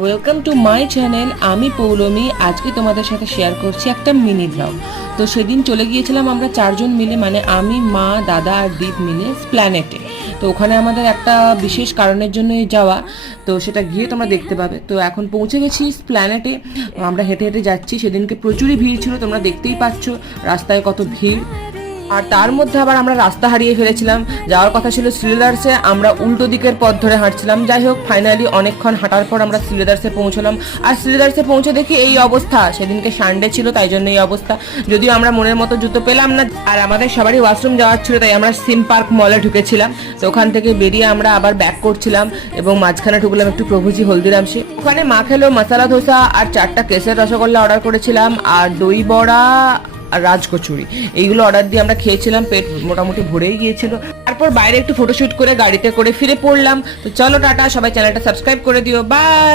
Welcome to my channel. আমি পৌলমী। আজকে তোমাদের সাথে শেয়ার করছি একটা মিনি ব্লগ। তো সেদিন চলে গিয়েছিলাম আমরা চারজন মিলে, মানে আমি, মা, দাদা আর দীপ মিলে স্প্ল্যানেটে। তো ওখানে আমাদের একটা বিশেষ কারণের জন্যই যাওয়া, তো সেটা গিয়ে তোমরা দেখতে পাবে। তো এখন পৌঁছে গেছি স্প্ল্যানেটে, আমরা হেঁটে হেঁটে যাচ্ছি। সেদিনকে প্রচুরই ভিড় ছিল, তোমরা দেখতেই পাচ্ছ রাস্তায় কত ভিড়। আর তার মধ্যে আবার আমরা রাস্তা হারিয়ে ফেলেছিলাম। যাওয়ার কথা ছিল শ্রীলেদার্সে, আমরা উল্টো দিকের পথ ধরে হাঁটছিলাম। যাই হোক, ফাইনালি অনেকক্ষণ হাঁটার পর আমরা শ্রীলেদার্সে পৌঁছলাম। আর শ্রীলেদার্সে পৌঁছে দেখি এই অবস্থা। সেদিনকে সানডে ছিল, তাই জন্য এই অবস্থা। যদিও আমরা মনের মতো জুতো পেলাম না, আর আমাদের সবারই ওয়াশরুম যাওয়ার ছিল, তাই আমরা সিম পার্ক মলে ঢুকেছিলাম। তো ওখান থেকে বেরিয়ে আমরা আবার ব্যাক করছিলাম এবং মাঝখানে ঢুকলাম একটু প্রভুজি হলদিরামসে। ওখানে মা খেলো মশালা ধোসা আর 4টা কেসের রসগোল্লা অর্ডার করেছিলাম, আর দই বড়া আর রাজকচুরি, এইগুলো অর্ডার দিয়ে আমরা খেয়েছিলাম। পেট মোটামুটি ভরেই গিয়েছিল। তারপর বাইরে একটু ফটোশুট করে গাড়িতে করে ফিরে পড়লাম। তো চলো টাটা, সবাই চ্যানেলটা সাবস্ক্রাইব করে দিও, বাই।